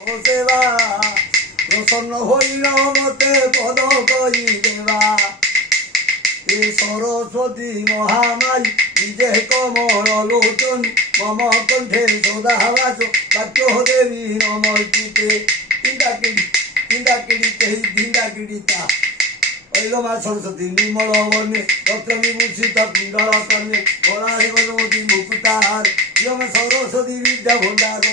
সেবা প্রসন্ন হইল মতে পদ কই দেবা এ সরস্বতী মহামাই নিজে কমল লোচন মম কণ্ঠে সদা বাচ বাক্য দেবী নমস্তুতে কিড়িতা ঐল মা সরস্বতী নির্মল বর্ণে রক্ত বিভূষিত কুণ্ডল কর্ণে বরারে ভগবতী মুকুতার ইয়ম সরস্বতী বিদ্যা ভণ্ডার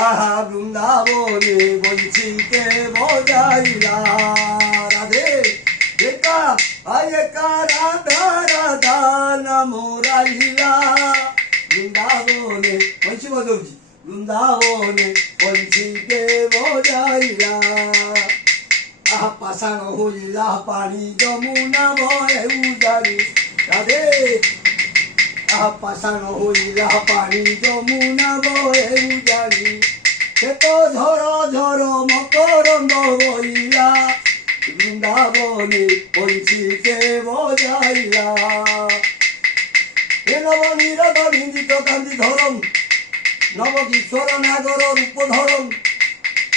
আহা বৃন্দাবনে বঞ্চিতে বজাইলা রাধে একা রাধা রাধা নাম রাইলা বৃন্দাবনে বঞ্চি বদৌজি বৃন্দাবনে বঞ্চিতে বজাইলা আহা পাষাণ হইলা পানি যমুনা ভয়ে উজারি রাধে আহা পাষাণ হইলা পানি যমুনা ভয়ে উজারি সে তো ঝর ঝর মকরন্দ বইলা বৃন্দাবনে বঞ্চিতে বজাইলা হে নব নীরব নিন্দিত কান্তি ধরম নব কিশোর নাগর রূপ ধরম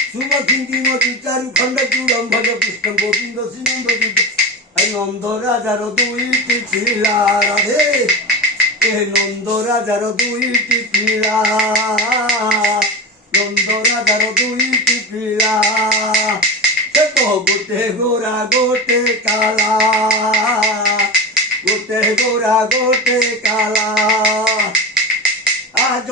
শুভ চিন্তিমতি চারু খণ্ড চূড়ম ভজ কৃষ্ণ গোবিন্দ শ্রীনন্দ নন্দ রাজার দুইটি ছিলা রাধে এ নন্দ রাজার দুইটি পিলা নন্দ রাজার দুইটি পিলা সে তো গোটে গোরা গোটে কালা গোটে গোরা গোটে কালা আজ